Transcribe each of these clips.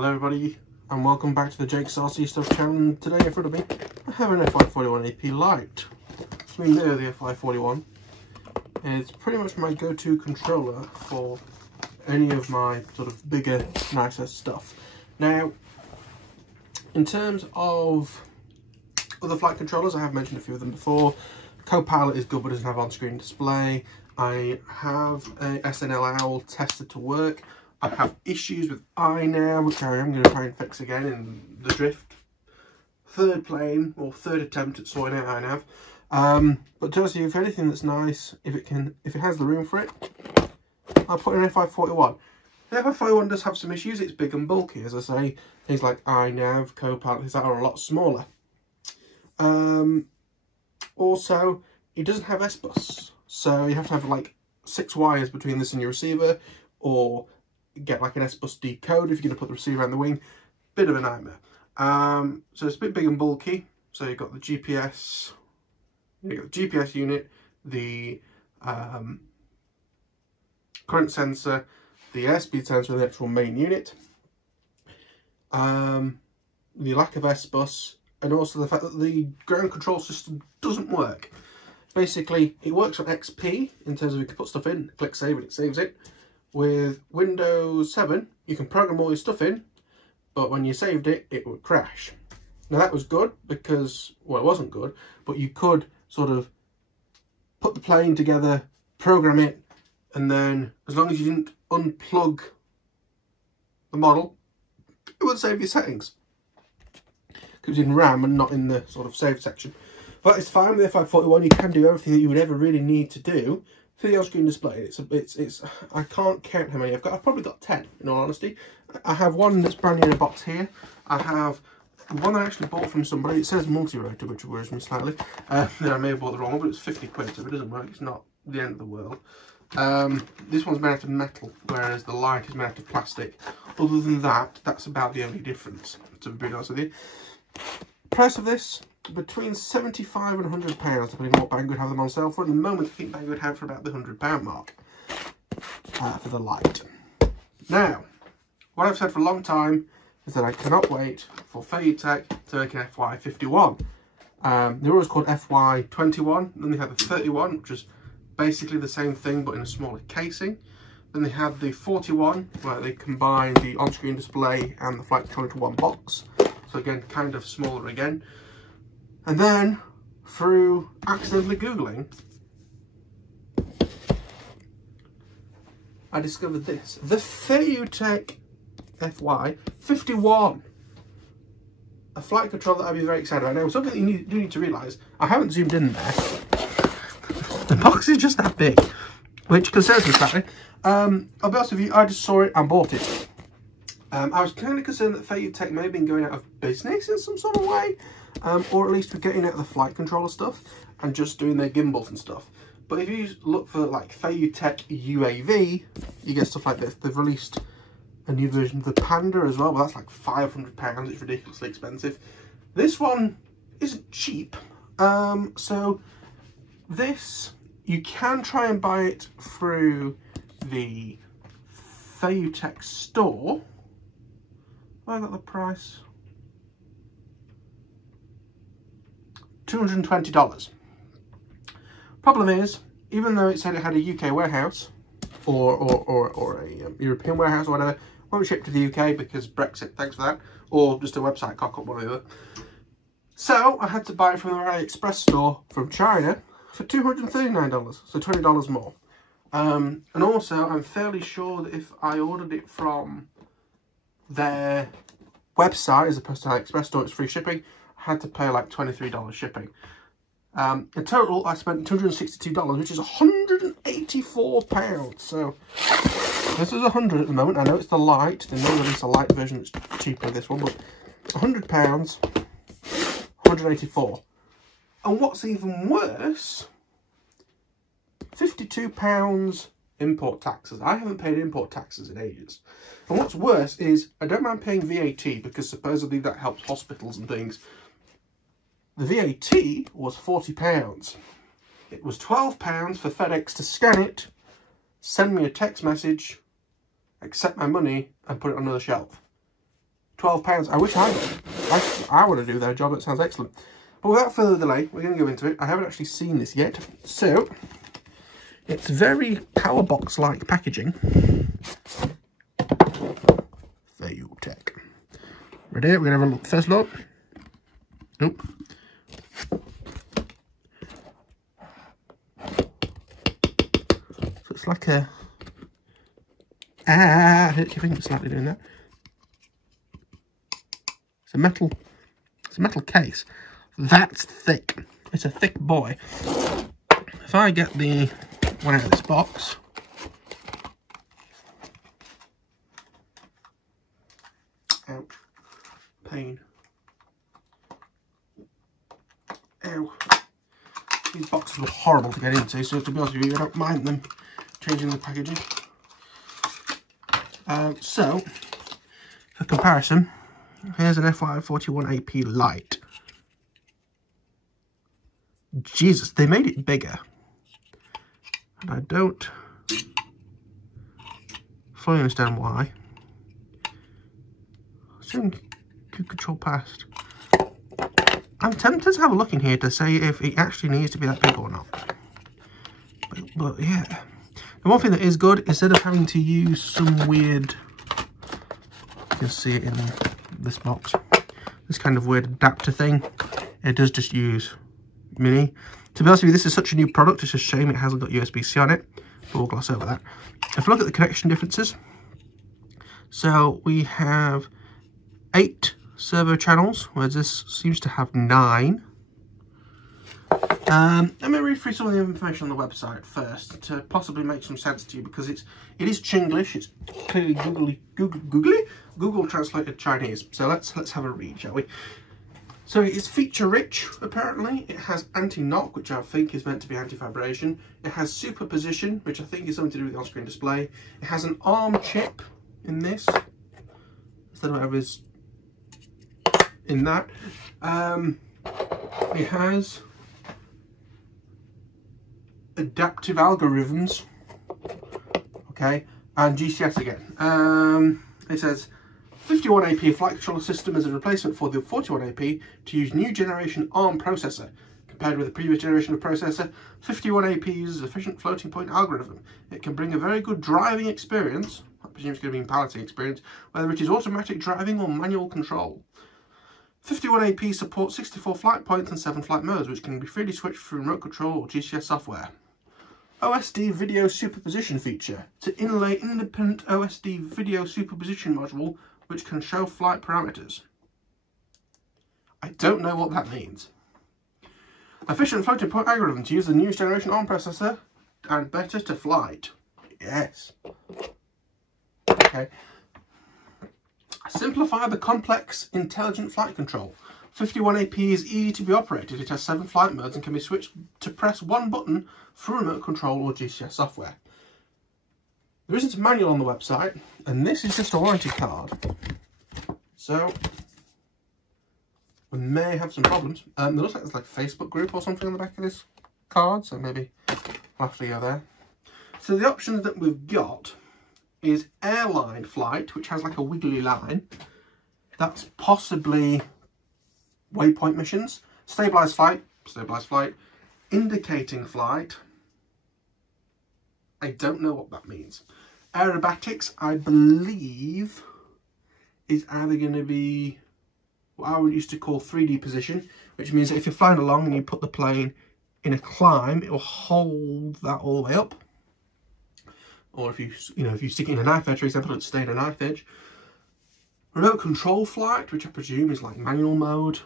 Hello everybody and welcome back to the Jake's RC Stuff channel. And today in front of me I have an FY51AP Lite. So we know the FY41 is pretty much my go-to controller for any of my sort of bigger, nicer stuff. Now, in terms of other flight controllers, I have mentioned a few of them before. Copilot is good but doesn't have on-screen display. I have a SNL Owl tested to work. I have issues with I now, which I am going to try and fix again in the drift. Third attempt at sorting out iNav. But to you, if anything that's nice, if it has the room for it, I'll put in an FY41. The FY41 does have some issues. It's big and bulky, as I say. Things like iNav, Copilot, things that are a lot smaller. Also, it doesn't have S-Bus, so you have to have like 6 wires between this and your receiver, or get like an S-Bus decoder if you're going to put the receiver on the wing. Bit of a nightmare. So it's a bit big and bulky. So you've got the GPS, unit, the current sensor, the airspeed sensor, the actual main unit, the lack of S-Bus, and also the fact that the ground control system doesn't work. Basically, it works on XP in terms of you can put stuff in, click save and it saves it. With Windows 7, you can program all your stuff in, but when you saved it, it would crash. Now that was good because, well, it wasn't good, but you could sort of put the plane together, program it, and then as long as you didn't unplug the model, it would save your settings. Because it was in RAM and not in the sort of save section. But it's fine with the FY41, you can do everything that you would ever really need to do for the on-screen display. It's I can't count how many I've got. I've probably got 10 in all honesty. I have one that's brand new in a box here. I have one that I actually bought from somebody. It says multi-rotor, which worries me slightly. Then I may have bought the wrong one, but it's 50 quid, so if it doesn't work, it's not the end of the world. This one's made out of metal, whereas the Lite is made out of plastic. Other than that, that's about the only difference, to be honest with you. Price of this, between £75 and £100, depending on what Banggood have them on sale for. At the moment, I think Banggood have for about the £100 mark for the Lite. Now, what I've said for a long time is that I cannot wait for Feiyu to make an FY51. They were always called FY21, then they had the 31, which is basically the same thing but in a smaller casing. Then they had the 41, where they combined the on-screen display and the flight controller into one box. So again, kind of smaller again. And then, through accidentally Googling, I discovered this. The Feiyu FY51. A flight controller that I'd be very excited about. Now, something that you do need to realise, I haven't zoomed in there. The box is just that big, which concerns me slightly. I'll be honest with you, I just saw it and bought it. I was kind of concerned that Feiyu may have been going out of business in some sort of way. Or at least for getting out of the flight controller stuff and just doing their gimbals and stuff. But if you look for like Feiyu UAV, you get stuff like this. They've released a new version of the Panda as well, but that's like £500. It's ridiculously expensive. This one isn't cheap. So this, you can try and buy it through the Feiyu store. Have I got the price? $220. Problem is, even though it said it had a UK warehouse or a European warehouse or whatever, won't ship to the UK because Brexit, thanks for that, or just a website cock up, one or the other. So I had to buy it from the AliExpress store from China for $239, so $20 more. And also, I'm fairly sure that if I ordered it from their website as opposed to AliExpress store, it's free shipping. I had to pay like $23 shipping. In total, I spent $262, which is £184. So this is $100 at the moment. I know it's the Lite. They may release a Lite version that's cheaper than this one, but £100, $184. And what's even worse, £52 import taxes. I haven't paid import taxes in ages. And what's worse is I don't mind paying VAT because supposedly that helps hospitals and things. The VAT was £40. It was £12 for FedEx to scan it, send me a text message, accept my money and put it on another shelf. £12. I wish I want to do their job. It sounds excellent. But without further delay, we're going to go into it. I haven't actually seen this yet. So, it's very power box-like packaging. Feiyu Tech. Ready? We're going to have a look. First look. Nope. So it's like a... hurt your finger slightly doing that. It's a metal case. That's thick. It's a thick boy. If I get the one out of this box, ouch, pain, ow. These boxes were horrible to get into, so to be honest with you, I don't mind them changing the packaging. So, for comparison, here's an FY51AP Lite. Jesus, they made it bigger. And I don't fully understand why. Soon could control past. I'm tempted to have a look in here to see if it actually needs to be that big or not. But yeah. The one thing that is good, instead of having to use some weird, you'll see it in this box, this kind of weird adapter thing, it does just use mini. To be honest with you, this is such a new product, it's a shame it hasn't got USB-C on it, but we'll gloss over that. If we look at the connection differences, so we have 8 servo channels, whereas this seems to have 9. Let me read through some of the information on the website first to possibly make some sense to you, because it is Chinglish. It's clearly Google translated Chinese. So let's have a read, shall we? So it is feature rich, apparently. It has anti-knock, which I think is meant to be anti-vibration. It has superposition, which I think is something to do with the on-screen display. It has an ARM chip in this, instead of whatever is in that. It has adaptive algorithms, okay, and GCS again. It says 51AP flight controller system is a replacement for the 41AP to use new generation ARM processor. Compared with the previous generation of processor, 51AP uses efficient floating point algorithm. It can bring a very good driving experience, I presume it's going to be piloting experience, whether it is automatic driving or manual control. 51AP supports 64 flight points and 7 flight modes, which can be freely switched through remote control or GCS software. OSD video superposition feature to inlay independent OSD video superposition module which can show flight parameters. I don't know what that means. Efficient floating point algorithm to use the newest generation ARM processor and better to flight. Yes. Okay. Simplify the complex intelligent flight control. 51AP is easy to be operated. It has 7 flight modes and can be switched to press one button through remote control or GCS software. There isn't a manual on the website, and this is just a warranty card. So, we may have some problems. There looks like there's like a Facebook group or something on the back of this card, so maybe I'll have to go there. So the options that we've got is airline flight, which has like a wiggly line. That's possibly waypoint missions. Stabilized flight, indicating flight. I don't know what that means. Aerobatics, I believe, is either going to be what I would used to call 3D position, which means that if you're flying along and you put the plane in a climb, it will hold that all the way up. Or if you stick it in a knife edge, for example, it'll stay in a knife edge. Remote control flight, which I presume is like manual mode.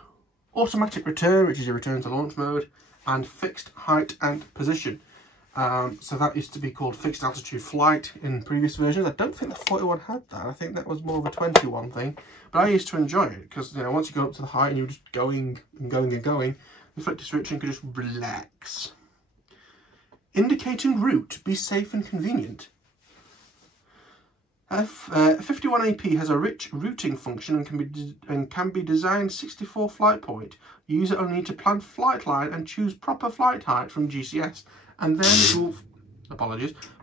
Automatic return, which is your return to launch mode. And fixed height and position. So that used to be called fixed altitude flight in previous versions. I don't think the 41 had that. I think that was more of a 21 thing. But I used to enjoy it because, you know, once you go up to the height and you're just going and going and going, you flick the switch and you can just relax. Indicating route, be safe and convenient. 51AP has a rich routing function and can be designed 64 flight point. User only need to plan flight line and choose proper flight height from GCS, and then it will,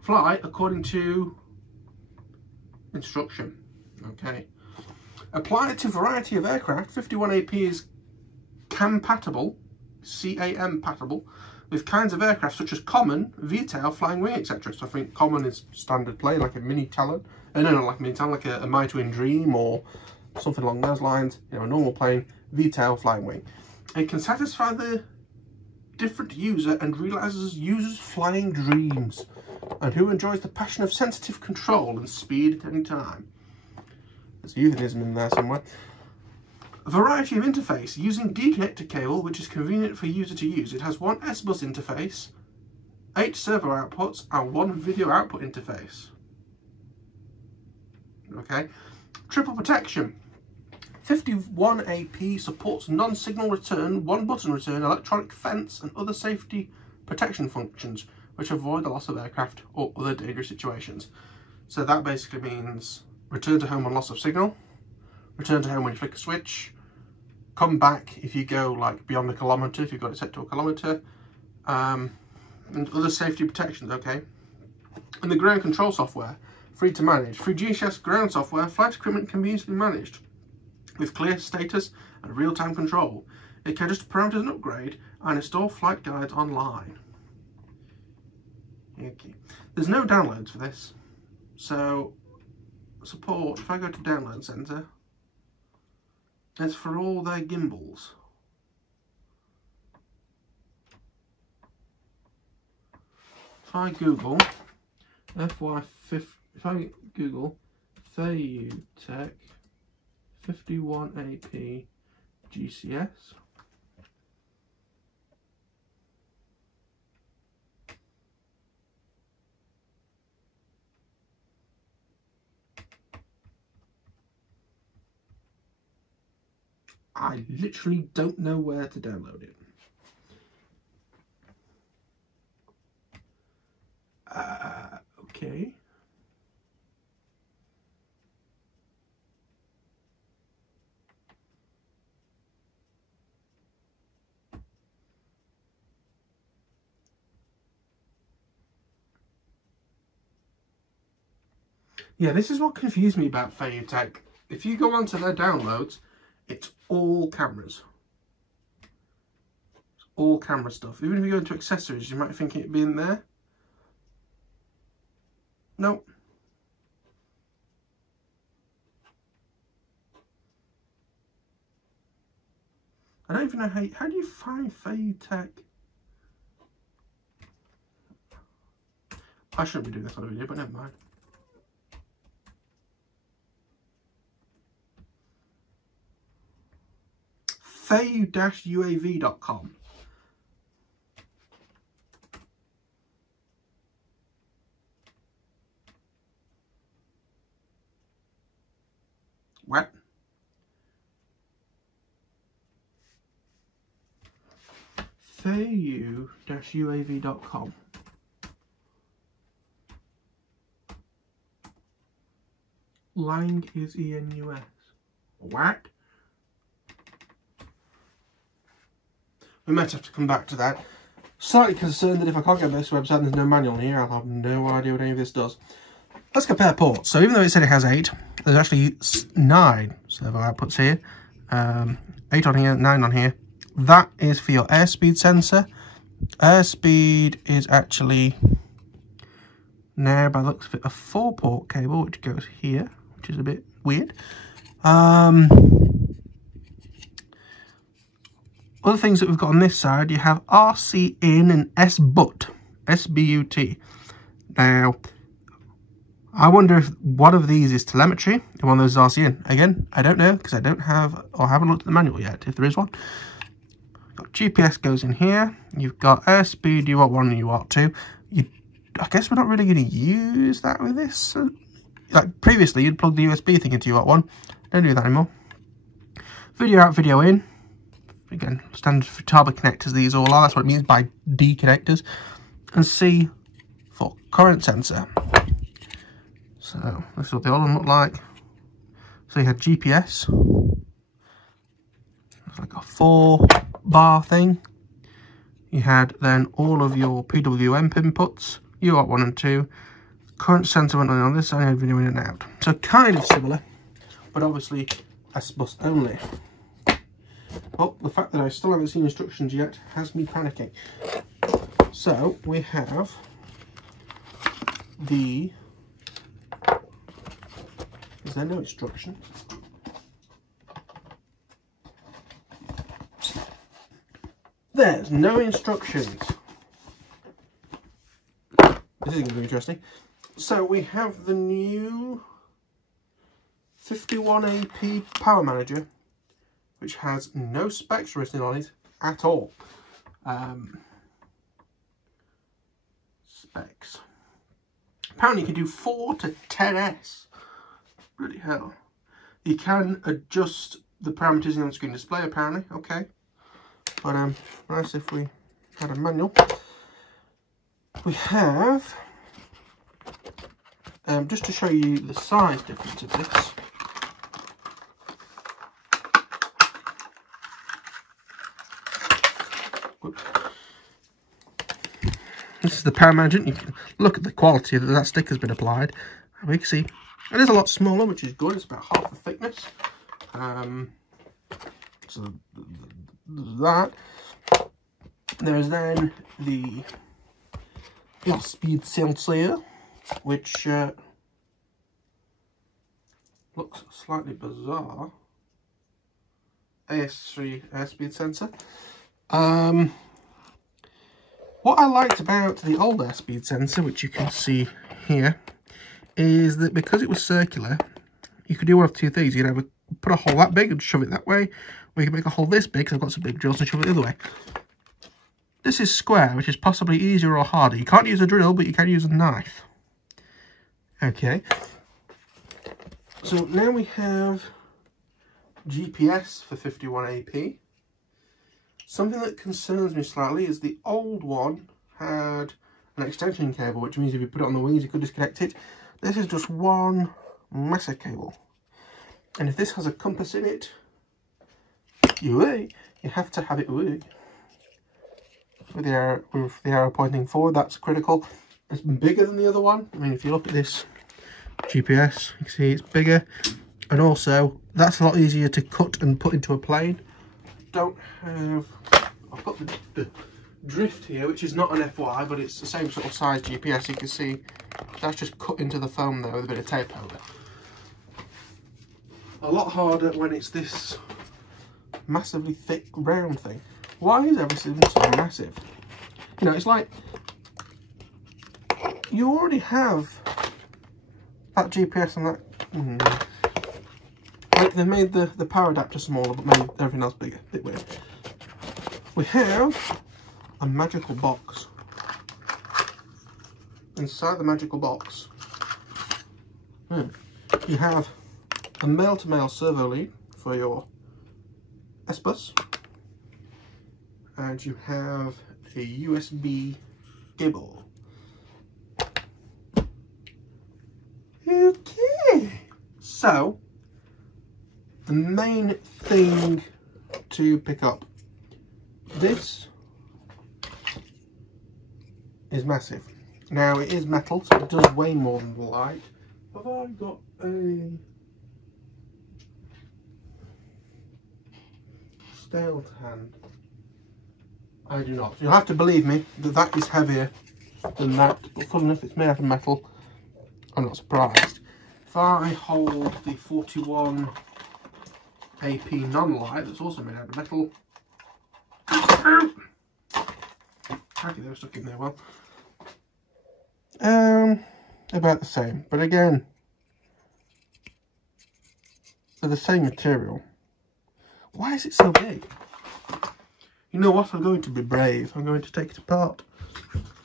fly according to instruction. Okay. Applied to a variety of aircraft, 51AP is compatible, C-A-M-patable, with kinds of aircraft such as common, V-tail, flying wing, etc. So I think common is standard plane, like a mini Talon. No, not like a mini Talon, like a My Twin Dream or something along those lines. You know, a normal plane, V-tail, flying wing. It can satisfy the different user and realises users' flying dreams, and who enjoys the passion of sensitive control and speed at any time. There's a euphemism in there somewhere. A variety of interface using D-connector cable, which is convenient for user to use. It has one S-bus interface, 8 servo outputs, and 1 video output interface. Okay. Triple protection. 51AP supports non-signal return, one-button return, electronic fence, and other safety protection functions, which avoid the loss of aircraft or other dangerous situations. So that basically means return to home on loss of signal, return to home when you flick a switch, come back if you go like beyond a kilometre, if you've got it set to a kilometre, and other safety protections, okay? And the ground control software, free to manage. Through GCS ground software, flight equipment can be easily managed with clear status and real-time control. It can adjust parameters and upgrade and install flight guides online. Okay. There's no downloads for this, so support, if I go to Download Center, it's for all their gimbals. If I Google Feiyu Tech 51AP GCS, I literally don't know where to download it. Okay. Yeah, this is what confused me about Feiyu Tech. If you go onto their downloads, it's all cameras. It's all camera stuff. Even if you go into accessories, you might think it'd be in there. Nope. I don't even know how do you find Feiyu Tech? I shouldn't be doing this on a video, but never mind. Feiyu-uav.com. What? Feiyu-uav.com. Lang is ENUS. What? We might have to come back to that. Slightly concerned that if I can't get this website and there's no manual here, I'll have no idea what any of this does. Let's compare ports. So even though it said it has 8, there's actually 9 servo outputs here. 8 on here, 9 on here. That is for your airspeed sensor. Airspeed is actually now, by the looks of it, a 4-port cable which goes here, which is a bit weird. Other things that we've got on this side, you have RC in and S-BUT, S-B-U-T. Now, I wonder if one of these is telemetry and one of those is RC in. Again, I don't know because I don't have, or haven't looked at the manual yet, if there is one. Got GPS goes in here. You've got airspeed, UART1 and UART2. I guess we're not really going to use that with this. Like previously, you'd plug the USB thing into UART1. Don't do that anymore. Video out, video in. Again, standard for turbo connectors, these all are. That's what it means by D connectors. And C for current sensor. So, this is what the other one looked like. So you had GPS. It's like a 4-bar thing. You had then all of your PWM inputs, UART1 and 2. Current sensor went on this side, and video in and out. So kind of similar, but obviously S-bus only. Oh, the fact that I still haven't seen instructions yet has me panicking. So we have the... Is there no instructions? There's no instructions. This is going to be interesting. So we have the new 51AP Power Manager, which has no specs written on it at all. Specs. Apparently you can do 4 to 10S. Bloody hell. You can adjust the parameters in the on-screen display, apparently. Okay. But nice if we had a manual. We have, just to show you the size difference of this. Whoops. This is the power management. You can look at the quality that sticker's been applied. We can see it is a lot smaller, which is good. It's about half the thickness. So that. There's then the speed sensor, which looks slightly bizarre. AS3 airspeed sensor. What I liked about the old airspeed sensor, which you can see here, is that because it was circular, you could do one of two things. You could either put a hole that big and shove it that way, or you can make a hole this big, because I've got some big drills, and shove it the other way. This is square, which is possibly easier or harder. You can't use a drill, but you can use a knife. Okay. So now we have GPS for 51AP. Something that concerns me slightly is the old one had an extension cable, which means if you put it on the wings, you could disconnect it. This is just one massive cable. And if this has a compass in it, you have to have it work. With the arrow pointing forward, that's critical. It's bigger than the other one. I mean, if you look at this GPS, you can see it's bigger, and also that's a lot easier to cut and put into a plane. I've got the drift here, which is not an FY, but it's the same sort of size GPS. You can see that's just cut into the foam there with a bit of tape over. A lot harder when it's this massively thick round thing. Why is everything so massive? You know, it's like you already have that GPS and that. Like they made the power adapter smaller, but made everything else bigger. Bit weird. We have a magical box. Inside the magical box, you have a male-to-male servo lead for your S-bus. And you have a USB cable. Okay. So, the main thing to pick up. This is massive. Now, it is metal, so it does weigh more than the light. Have I got a scale to hand? I do not. You'll have to believe me that that is heavier than that, but fun enough, it's made out of metal. I'm not surprised. If I hold the 41AP non-light, that's also made out of metal. Okay, they were stuck in there well. About the same, but again, they're the same material. Why is it so big? You know what? I'm going to be brave. I'm going to take it apart.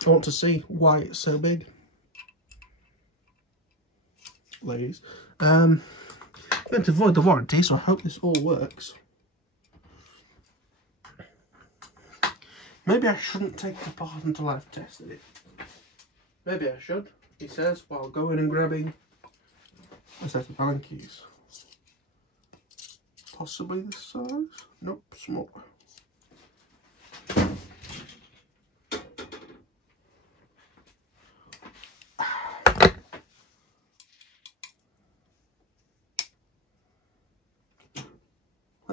I want to see why it's so big. Ladies. I'm going to avoid the warranty, so I hope this all works. Maybe I shouldn't take it apart until I've tested it. Maybe I should, he says, while going and grabbing a set of Allen keys. Possibly this size? Nope, smaller.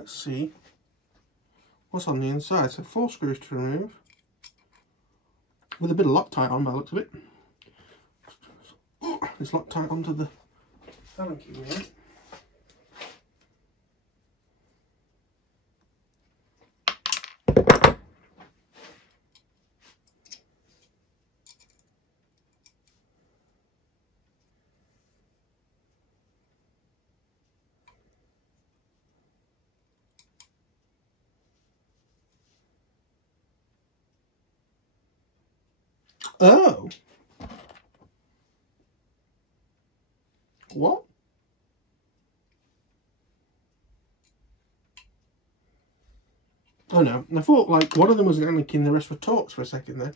let's see what's on the inside. So 4 screws to remove, with a bit of Loctite on by the looks of it. It's Loctite onto the Allen key unit. Oh! What? Oh no, I thought like one of them was an Allen key and the rest were Torx for a second then.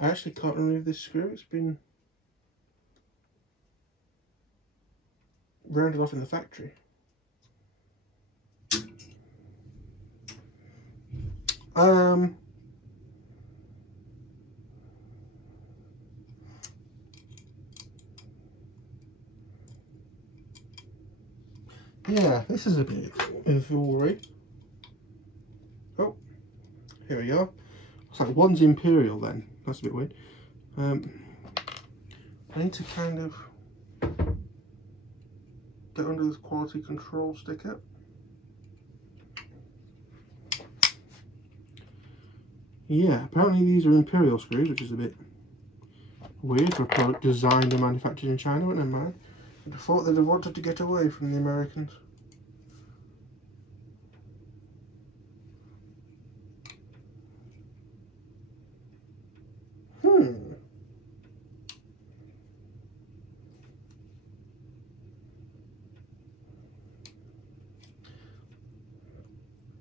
I actually can't remove this screw, it's been rounded off in the factory. Yeah, this is a bit of worry. Oh, here we go. It's like one's Imperial then. That's a bit weird. I need to kind of get under this quality control sticker. Yeah, apparently these are Imperial screws, which is a bit weird for a product designed and manufactured in China, but never mind. I thought they'd have wanted to get away from the Americans.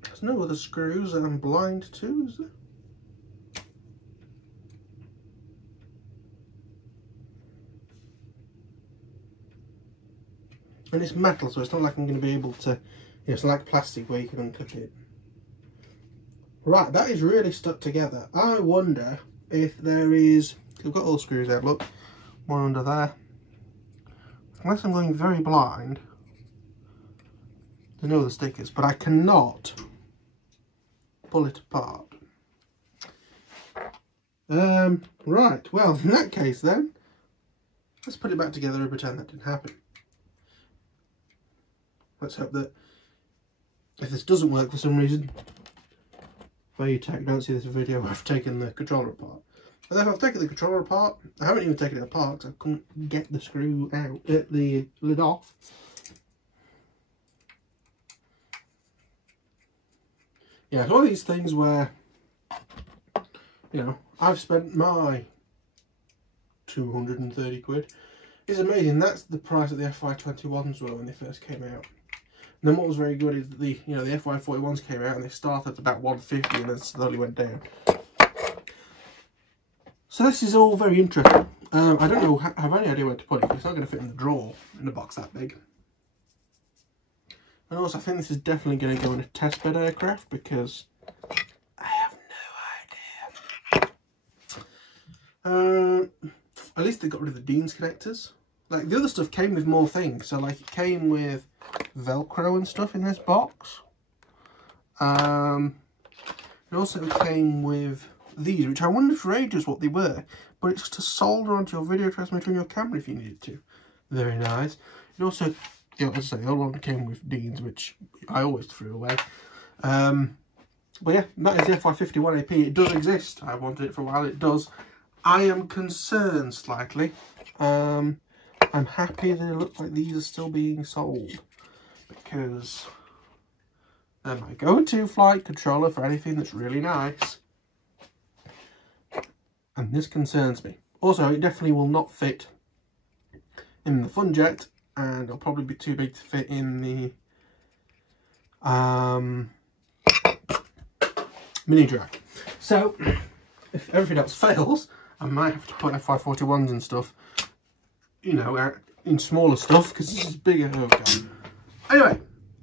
There's no other screws that I'm blind to, is there? And it's metal, so it's not like I'm going to be able to, it's like plastic where you can unclip it. Right, that is really stuck together. I wonder if there is, we've got all the screws out, look, one under there. Unless I'm going very blind, there's no other stickers, but I cannot pull it apart. Right, well, in that case then, let's put it back together and pretend that didn't happen. Let's hope that if this doesn't work for some reason, Feiyu don't see this video where I've taken the controller apart. And if I've taken the controller apart, I haven't even taken it apart because I couldn't get the screw out, the lid off. Yeah, it's one of these things where, you know, I've spent my 230 quid. It's amazing, that's the price that the FY21s were when they first came out. And then what was very good is that the FY41s came out and they started at about 150 and then slowly went down. So this is all very interesting. I don't know, I have any idea where to put it. It's not going to fit in the drawer in a box that big. And also I think this is definitely going to go in a testbed aircraft because I have no idea. At least they got rid of the Dean's connectors. Like the other stuff came with more things. So like it came with Velcro and stuff in this box. It also came with these, which I wondered for ages what they were, but it's to solder onto your video transmitter and your camera if you needed to. Very nice. It also, as I say, the other one came with Dean's, which I always threw away. But yeah, that is the FY51AP. It does exist. I wanted it for a while. It does. I am concerned slightly. I'm happy that it looks like these are still being sold because they're my go-to flight controller for anything that's really nice. And this concerns me. Also, it definitely will not fit in the Funjet, and it'll probably be too big to fit in the mini drag. So, if everything else fails, I might have to put FY41s and stuff, you know, in smaller stuff, because this is bigger. Okay. Anyway,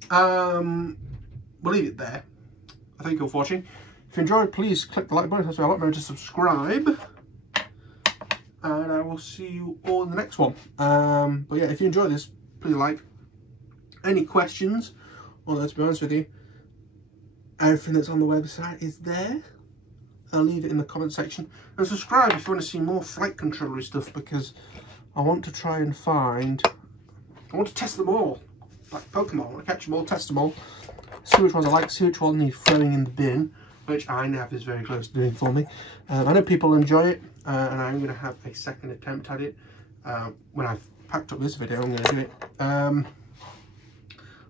we'll leave it there. Thank you all for watching. If you enjoyed, please click the like button. That's why I like to subscribe. and I will see you all in the next one. But yeah, if you enjoy this, please like. Any questions, although to be honest with you, everything that's on the website is there. I'll leave it in the comment section, and subscribe if you want to see more flight controller stuff, because I want to try and I want to test them all, like Pokemon. I want to catch them all, test them all, see which ones I like, see which one need throwing in the bin, which iNav is very close to doing for me. I know people enjoy it, and I'm going to have a second attempt at it. When I've packed up this video, I'm going to do it.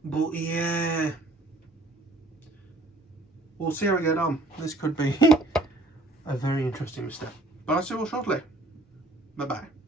But yeah, we'll see how we get on. This could be a very interesting step. But I'll see you all shortly. Bye bye.